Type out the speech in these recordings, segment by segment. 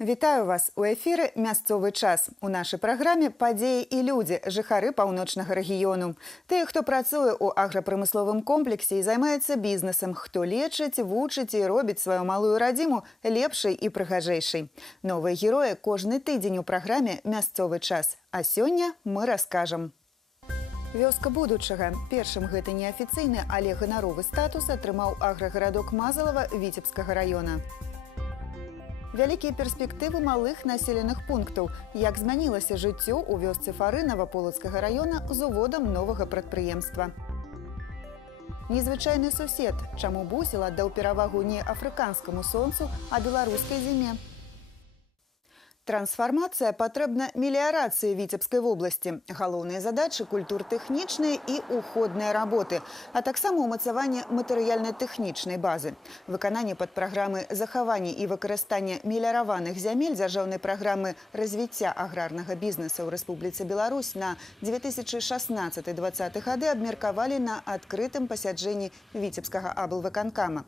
Вітаю вас! У эфіры «Мясцовы час». У нашай праграме падзеі і людзі, жыхары паўночнага рэгіёну. Тыя, хто працуе ў аграпрамысловым комплексе і займаецца бізнесам, хто лечыць, вучыць і робіць сваю малую радзіму лепшай і прыгажэйшай. Новыя героі кожны тыдзень у праграме «Мясцовы час». А сёння мы раскажам. Вёска будучага. Першым гэты неафіцыйны, але ганаровы статус атрымаў аграгарадок Мазалава Віцебскага района. Вялікія перспектывы малых населеных пунктаў. Як змянілася жыццё ў вёсцы Фарынава Полацкага района з уводам новага прадпрыемства. Незвычайны сусед. Чаму Бусел аддаў перавагу не афрыканскаму сонцу, а беларускай зіме? Трансфармацыя патрэбна меліярацыі Віцебскай вобласці. Галоўныя задачы культуртэхнічныя і уходныя работы, а таксама ўмацаванне матэрыяльна-тэхнічнай базы. Выкананне падпраграмы захавання і выкарыстання меліяраваных зямель дзяржаўнай праграмы развіцця аграрнага бізнеса ў Рэспубліцы Беларусь на 2016-2020 гады абмеркавалі на адкрытым пасяджэнні Віцебскага аблвыканкама.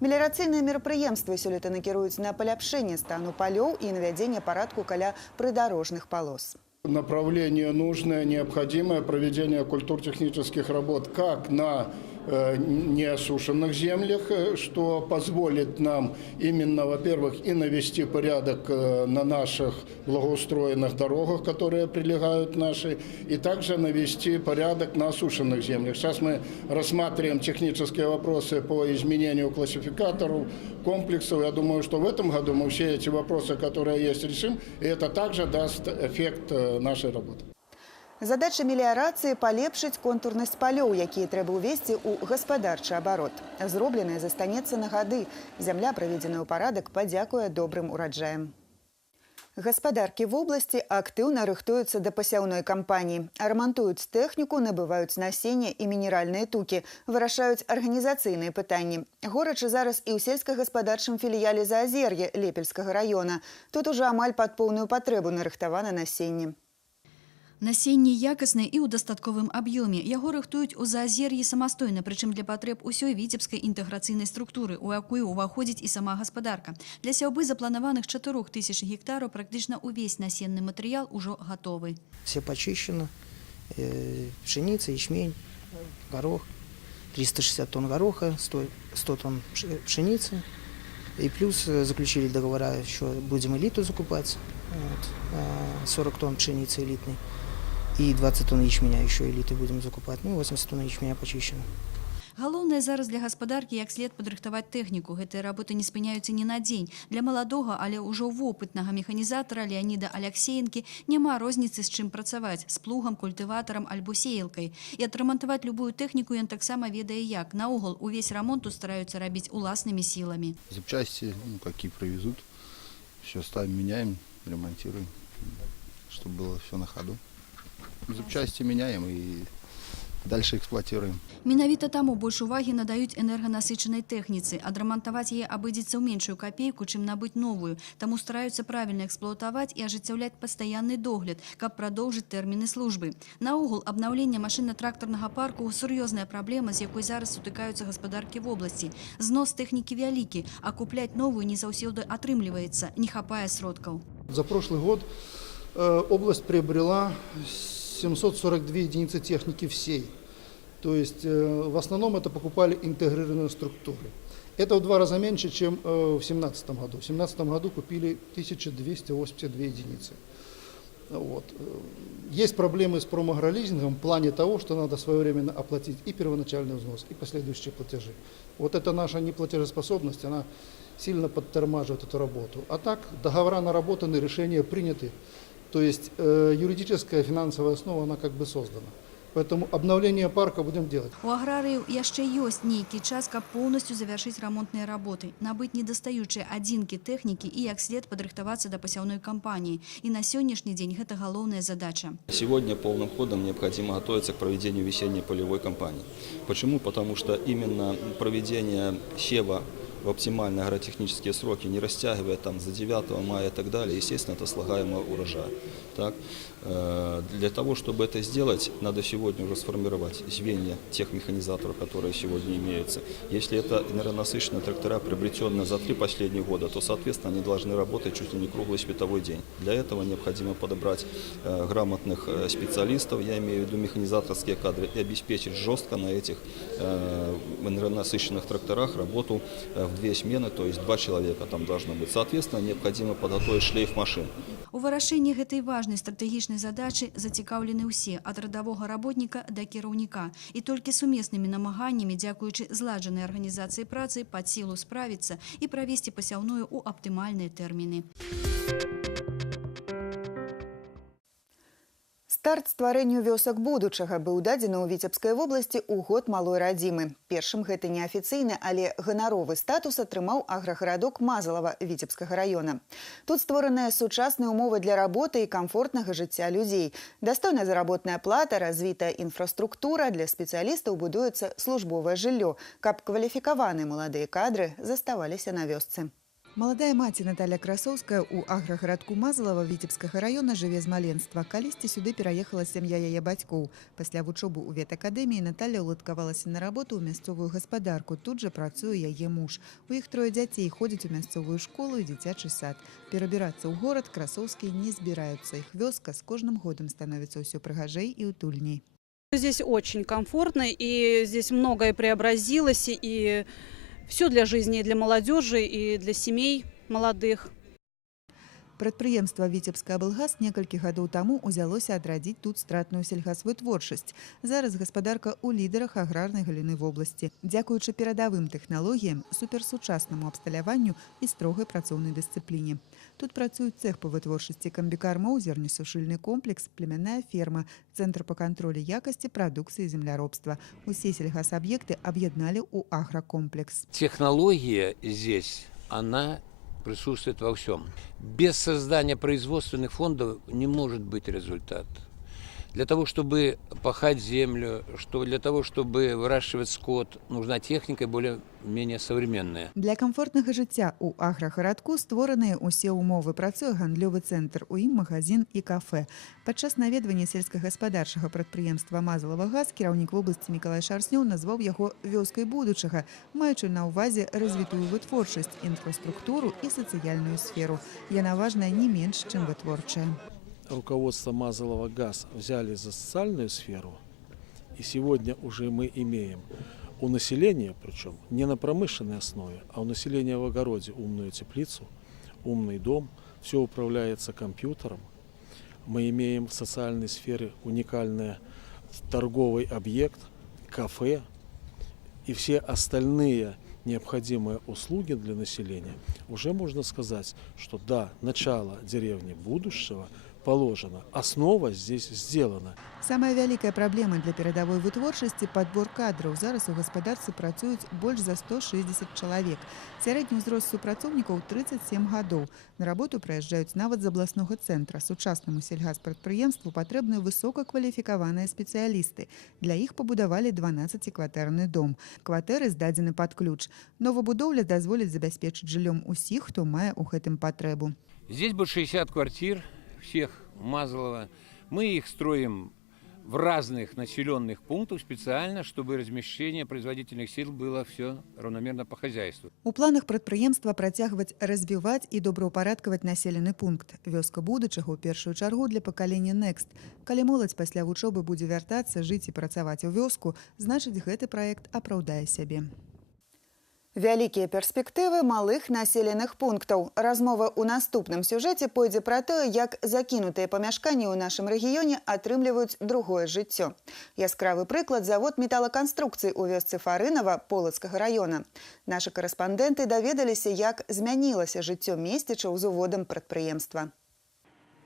Меліярацыйныя мерапрыемствы сёлета накіруюць на паляпшэнне стану палёў і навядзенне парадку каля прыдарожных полос. Направление нужное, необходимое проведение культуртехнических работ как на неосушенных землях, что позволит нам именно, во-первых, и навести порядок на наших благоустроенных дорогах, которые прилегают наши, и также навести порядок на осушенных землях. Сейчас мы рассматриваем технические вопросы по изменению классификаторов, комплексов. Я думаю, что в этом году мы все эти вопросы, которые есть, решим, и это также даст эффект нашей работы. Задача меліярацыі палепшыць контурнасць палёў, якія трэба ўвесці ў гаспадарчы абарот. Зробленае застанецца на гады. Зямля, праведзеная ў парадак, падзякуе добрым ураджаем. Гаспадаркі вобласці актыўна рыхтуюцца да пасяўной кампаніі. Рамантуюць тэхніку, набываюць насенне і мінеральныя тукі, вырашаюць арганізацыйныя пытанні. Горача зараз і ў сельскагаспадарчым філіяле Заазер'я Лепельскага района. Тут ужо амаль пад поўную патрэбу нарыхтавана насенне. Насенне якаснае і ў дастатковым аб'ёме. Яго рыхтуюць у Заазер'і самастойна, прычым для патрэб усёй віцебскай інтэграцыйнай структуры, у якую ўваходзіць і сама гаспадарка. Для сяўбы запланаваных 4000 гектараў практычна увесь насенны матэрыял ужо гатовы. Все почищено. Пшеница, ячмень, горох. 360 тонн гороха, 100 тонн пшеницы. И плюс заключили договора, еще будем элиту закупать. 40 тонн пшеницы элитной. И 20 тонн ячменя еще элиты будем закупать. 80 тонн ячменя почищено. Галоўнае зараз для гаспадаркі як след падрыхтаваць тэхніку. Гэтыя работы не спыняюцца ні на дзень. Для маладога, але ўжо вопытнага механізатара Леаніда Аляксеенкі няма розніцы з чым працаваць, з плугам, культыватарам альбо сеялкай. І адрамантаваць любую тэхніку ён таксама ведае як. Наогул увесь рамонт стараюцца рабіць уласнымі сіламі. Запчасти, какие привезут, все ставим, меняем, ремонтируем, чтобы было все на ходу. Запчасти меняем и дальше эксплуатируем. Менавіта таму больш увагі надаюць энерганасычанай тэхніцы. Адрамантаваць яе абыдзецца ў меншую капейку, чым набыць новую. Таму стараюцца правільна эксплуатаваць і ажыццяўляць пастаянны догляд, каб прадоўжыць тэрміны службы. Наогул, абнаўленне машынна-трактарнага парку – сур'ёзная праблема, з якой зараз сутыкаюцца гаспадаркі вобласці. Знос тэхнікі вялікі, а купляць новую не заўсёды атрымліваецца, не хапае сродкаў. За прошлый год область приобрела 742 единицы техники всей. То есть в основном это покупали интегрированные структуры. Это в 2 раза меньше, чем в 2017 году. В 2017 году купили 1282 единицы. Вот. Есть проблемы с промагролизингом в плане того, что надо своевременно оплатить и первоначальный взнос, и последующие платежи. Вот это наша неплатежеспособность, она сильно подтормаживает эту работу. А так договора наработаны, решения приняты. То есть юридическая финансовая основа, она как бы создана. Поэтому обновление парка будем делать. У аграрыяў яшчэ ёсць нейкі час, каб поўнасцю завяршыць рамонтныя работы, набыць недастаючыя адзінкі тэхнікі і як след падрыхтавацца да пасяўной кампаніі. І на сённяшні дзень гэта галоўная задача. Сегодня полным ходом необходимо готовиться к проведению весенней полевой кампании. Почему? Потому что именно проведение сева в оптимальные агротехнические сроки, не растягивая там за 9 мая и так далее, естественно, это слагаемый урожай. Так? Для того, чтобы это сделать, надо сегодня уже сформировать звенья тех механизаторов, которые сегодня имеются. Если это энергонасыщенные трактора, приобретенные за 3 последних года, то, соответственно, они должны работать чуть ли не круглый световой день. Для этого необходимо подобрать грамотных специалистов, я имею в виду механизаторские кадры, и обеспечить жестко на этих энергонасыщенных тракторах работу в 2 смены, то есть 2 человека там должно быть. Соответственно, необходимо подготовить шлейф машин. У вырашэнні гэтай важнай стратэгічнай задачы зацікаўлены ўсе, ад радавога работніка да кіраўніка. І толькі сумеснымі намаганнямі, дзякуючы зладжанай арганізацыі працы, пад сілу справіцца і правесці пасяўную ў аптымальныя тэрміны. Старт стварэнню вёсак будучага быў дадзены ў Віцебскай вобласці ў год малой радзімы. Першым гэты неафіцыйны, але ганаровы статус атрымаў аграгарадок Мазалава Віцебскага раёна. Тут створаныя сучасныя ўмовы для работы і камфортнага жыцця людзей. Дастойная заработная плата, развітая інфраструктура, для спецыялістаў будуецца службовае жыллё, каб кваліфікаваныя маладыя кадры заставаліся на вёсцы. Маладая маці Наталья Красоўская ў аграгарадку Мазалава Віцебскага раёна жыве з маленства. Калісьці сюды пераехала сям'я яе бацькоў. Пасля вучобы ў ветакадэміі Наталья ўладкавалася на работу ў мясцовую гаспадарку. Тут жа працуе яе муж. У іх 3 дзяцей, ходзяць у мясцовую школу і дзіцячы сад. Перабірацца ў горад красоўскія не збіраюцца. Іх вёска з кожным годам становіцца ўсё прыгажэй і утульней. Здесь очень комфортно, и здесь многое преобразилось, и все для жизни, и для молодежи, и для семей молодых. Прадпрыемства Віцебска аблгаз некалькі гадоў таму ўзялося адрадзіць тут стратную сельгасвытворчасць. Зараз гаспадарка ў лідарах аграрнай галіны вобласці. Дзякуючы перадавым тэхналогіям, суперсучаснаму абсталяванню і строгай працоўнай дысцыпліне. Тут працуюць цэх па вытворчасці камбікармоў, зернесушыльны комплекс, племянная ферма, цэнтр па кантролі якасці прадукцыі земляробства. Усе сельгасаб'екты аб'ядналі ў агракомплекс. Технология здесь, она присутствует во всем. Без создания производственных фондов не может быть результат. Для того, чтобы пахать землю, для того, чтобы выращивать скот, нужна техника более-менее современная. Для комфортнага жыцця ў аграгарадку створаныя ўсе ўмовы. Працуе гандлёвы цэнтр, у ім магазин і кафэ. Падчас наведвання сельскагаспадарчага прадпрыемства Мазалава газ кіраўнік вобласці Мікалай Шарснёў назваў яго вёскай будучага, маючы на ўвазе развітую вытворчасць, інфраструктуру і сацыяльную сферу. Яна важная не менш, чым вытворчая. Руководство Мазалова ГАЗ взяли за социальную сферу, и сегодня уже мы имеем у населения, причем не на промышленной основе, а у населения в огороде умную теплицу, умный дом, все управляется компьютером. Мы имеем в социальной сфере уникальный торговый объект, кафе и все остальные необходимые услуги для населения. Уже можно сказать, что да, начало деревни будущего положено, основа здесь сделана. Самая вялікая праблема для перадавой вытворчасці – падбор кадраў. Зараз у гаспадарцы працуюць больш за 160 чалавек. Сярэдні ўзрост супрацоўнікаў – 37 гадоў. На работу прыязджаюць нават з абласнога цэнтра. Сучаснаму сельгаспрадпрыемству патрэбны высокакваліфікаваныя спецыялісты. Для іх пабудавалі 12-кватэрны дом. Кватэры здадзены пад ключ. Новабудоўля дазволіць забяспечыць жыллём усіх, хто мае ў гэтым патрэбу. Здесь будет 60 квартир, всех Мазалова. Мы их строим в разных населенных пунктах специально, чтобы размещение производительных сил было все равномерно по хозяйству. У планах прадпрыемства працягваць развіваць і добраўпарадкаваць населены пункт. Вёска будучага ў першую чаргу для пакалення Next. Калі моладзь пасля вучобы будзе вяртацца, жыць і працаваць у вёску, значыць гэты праект апраўдае сябе. Вялікія перспектывы малых населеных пунктаў. Размова ў наступным сюжэце пойдзе пра тое, як закінутыя памяшканні ў нашым рэгіёне атрымліваюць другое жыццё. Яскравы прыклад – завод металаканструкцый у вёсцы Фарынава Полацкага раёна. Нашы карэспандэнты даведаліся, як змянілася жыццё месцічаў з уводам прадпрыемства.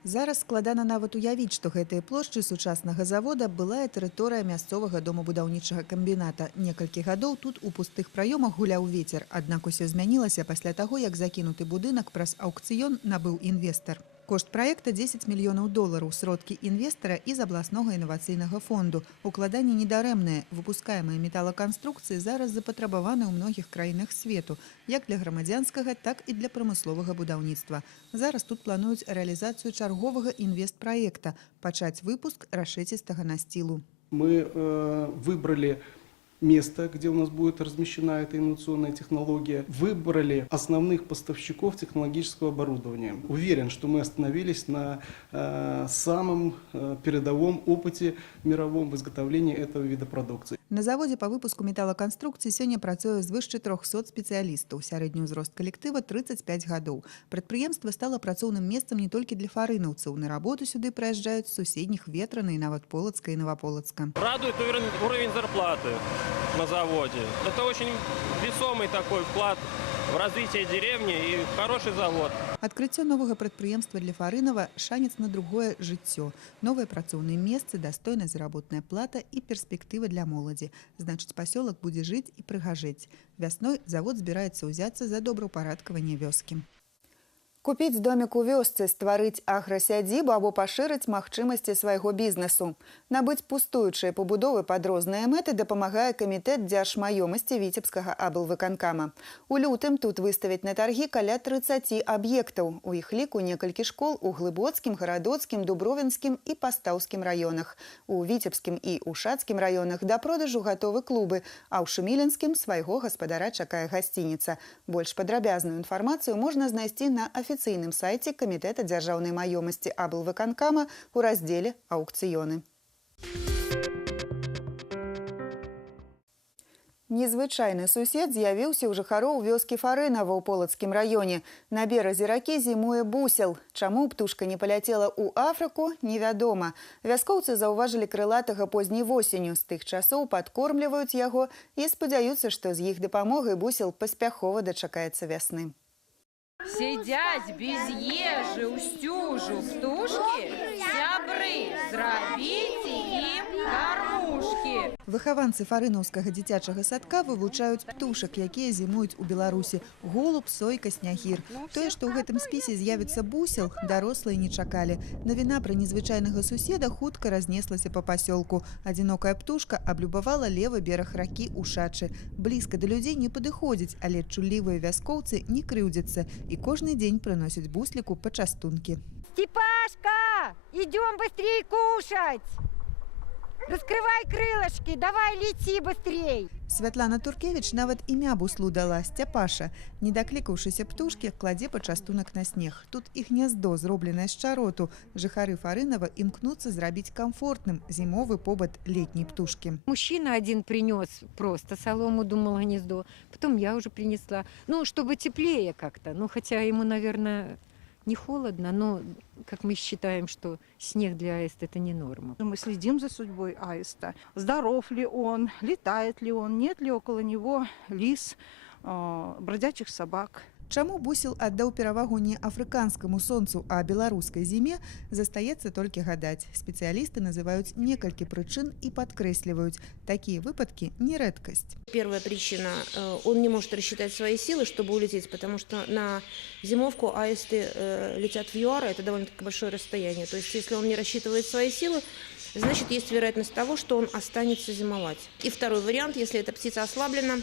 Зараз складана нават уявіць, што гэтыя плошчы сучаснага завода былая тэрыторыя мясцовага домабудаўнічага камбіната. Некалькі гадоў тут у пустых праёмах гуляў вецер, аднак усё змянілася пасля таго, як закінуты будынак праз аўкцыён набыў інвестар. Кошт проекта 10 мільёнаў долараў, сродкі інвестара і з абласнога інавацыйнага фонду. Укладанне недарэмнае. Выпускаемыя металаканструкцыі зараз запатрабаваны ў многіх краінах свету, як для грамадзянскага, так і для прамысловага будаўніцтва. Зараз тут плануюць рэалізацыю чарговага інвестпраекта – пачаць выпуск рашэцістага настилу. Мы выбрали место, где у нас будет размещена эта инновационная технология. Выбрали основных поставщиков технологического оборудования. Уверен, что мы остановились на самом передовом опыте мировом в изготовлении этого вида продукции. На заводе по выпуску металлоконструкций сёння працуе звыш 400 спецыялістаў. Сярэдні ўзрост калектыва 35 гадоў. Прадпрыемства стала працоўным месцам не толькі для фарынаўцаў. На работу сюды прыязджаюць з суседніх Ветрана і нават Полацка і Новополацка. Радует уровень зарплаты на заводе. Это очень весомый такой вклад в развитие деревни и хороший завод. Адкрыццё новага прадпрыемства для Фарынава – шанец на другое жыццё. Новыя працоўныя месцы, дастойная заработная плата і перспектывы для моладзі. Значыць, пасёлак будзе жыць і прыгажэць. Вясной завод збіраецца ўзяцца за добраўпарадкаванне вёскі. Купіць домік у вёсцы, стварыць аграсядзібу або пашырыць магчымасці свайго бізнесу. Набыць пустуючыя пабудовы пад розныя мэты дапамагае камітэт дзяржмаёмасці Віцебскага аблвыканкама. У лютым тут выставяць на таргі каля 30 аб'ектаў. У іх ліку некалькі школ у Глыбоцкім, Гарадоцкім, Дубровінскім і Пастаўскім раёнах. У Віцебскім і Ушацкім раёнах да продажу гатовы клубы, а ў Шуміленскім свайго гаспадара чакае гасцініца. Больш падрабязную інфармацыю можна знайсці на афіцыйным сайце Камітэта дзяржаўнай маёмасці аблвыканкама у раздзеле «Аўкцыёны». Незвычайны сусед з'явіўся ў жыхароў вёскі Фарынава ў Полацкім раёне. На беразе ракі зімуе бусел. Чаму птушка не паляцела ў Афрыку, невядома. Вяскоўцы заўважылі крылатага позняй восенню. З тых часоў падкормліваюць яго і спадзяюцца, што з іх дапамогай бусел паспяхова дачакаецца вясны. Сидять без ежи, устюжу, птушки, сябры, зрабіце ім кормушки. Выхаванцы фарынаўскага дзіцячага садка вывучаюць птушак, якія зімуюць у Беларусі. Голуб, сойка, снягір. Тое, што ў гэтым спісе з'явіцца бусел, дарослыя не чакалі. Навіна пра незвычайнага суседа хутка разнеслася па пасёлку. Адзінокая птушка аблюбавала левы бераг ракі Ушачы. Блізка да людзей не падыходзіць, але чуллівыя вяскоўцы не крыўдзяцца і кожны дзень прыносяць бусліку пачастункі. Степашка, идем быстрее кушать! Раскрывай крылышки, давай лети быстрей! Святлана Туркевич нават імя буслу дала – Сцяпаша. Не даклікаўшыся птушкі, кладзе пачастунак на снег. Тут і гняздо, зробленае з чароту. Жыхары Фарынава імкнуцца зрабіць комфортным зімовы побыт летняй птушкі. Мужчина один принес просто солому, думал гнездо. Потом я уже принесла. Ну, чтобы теплее как-то. Ну, хотя ему, наверное, не холодно, но, как мы считаем, что снег для аиста – это не норма. Мы следим за судьбой аиста. Здоров ли он, летает ли он, нет ли около него лис, бродячих собак. Чаму бусел аддаў перавагу не афрыканскаму сонцу, а беларускай зіме, застаецца толькі гадаць. Спецыялісты называюць некалькі прычын і падкрэсліваюць. Такія выпадкі не рэдкасць. Первая причина – он не может рассчитать свои силы, чтобы улететь, потому что на зимовку аисты летят в ЮАР, это довольно-таки большое расстояние. То есть если он не рассчитывает свои силы, значит, есть вероятность того, что он останется зимовать. И второй вариант, если эта птица ослаблена,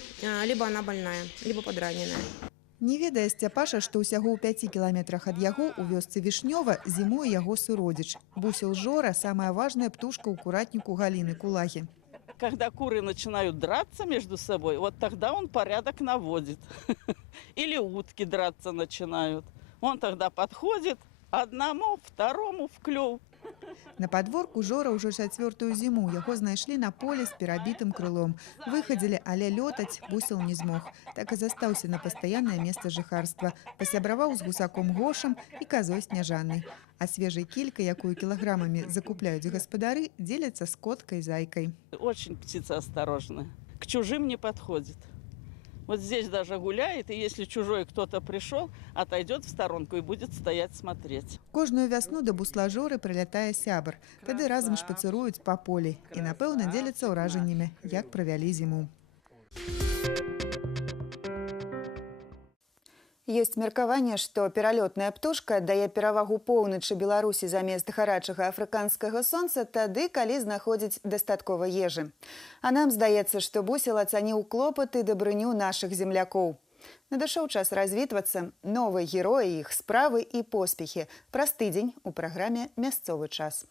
либо она больная, либо подраненная. Не ведае Сцяпаша, што ўсяго ў 5 кіламетрах ад яго у вёсцы Вішнёва зімуе яго суродзіч. Бусел Жора – самая важная птушка ў куратніку Галины Кулаги. Когда куры начинают драться между собой, вот тогда он порядок наводит. Или утки драться начинают. Он тогда подходит одному, второму в клюв. На падворку Жора ўжо 4-ю зіму. Яго знайшлі на полі з перабітым крылом. Выхадзілі, але лётаць бусел не змог. Так і застаўся на пастаяннае месца жыхарства. Пасябраваў з гусаком Гошам і казой Сняжанай. А свежай кількай, якую кілаграмамі закупляюць гаспадары, дзеляцца з коткай Зайкай. Очень птица осторожная. К чужим не подходит. Вот здесь даже гуляет, и если чужой кто-то пришел, отойдет в сторонку и будет стоять смотреть. Кожную вясну да бусла Жоры прылятае сябар. Тады разам шпацыруюць па полі і, напэўна, дзеляцца ўражаннямі, як правялі зіму. Ёсць меркаванне, што пералётная птушка дае перавагу поўначы Беларусі замест гарачага афрыканскага сонца тады, калі знаходзіць дастаткова ежы. А нам здаецца, што бусел ацаніў клопаты і дабрыню нашых землякоў. Надышоў час развітвацца. Новыя героі, іх справы і поспехі. Праз тыдзень у праграме «Мясцовы час».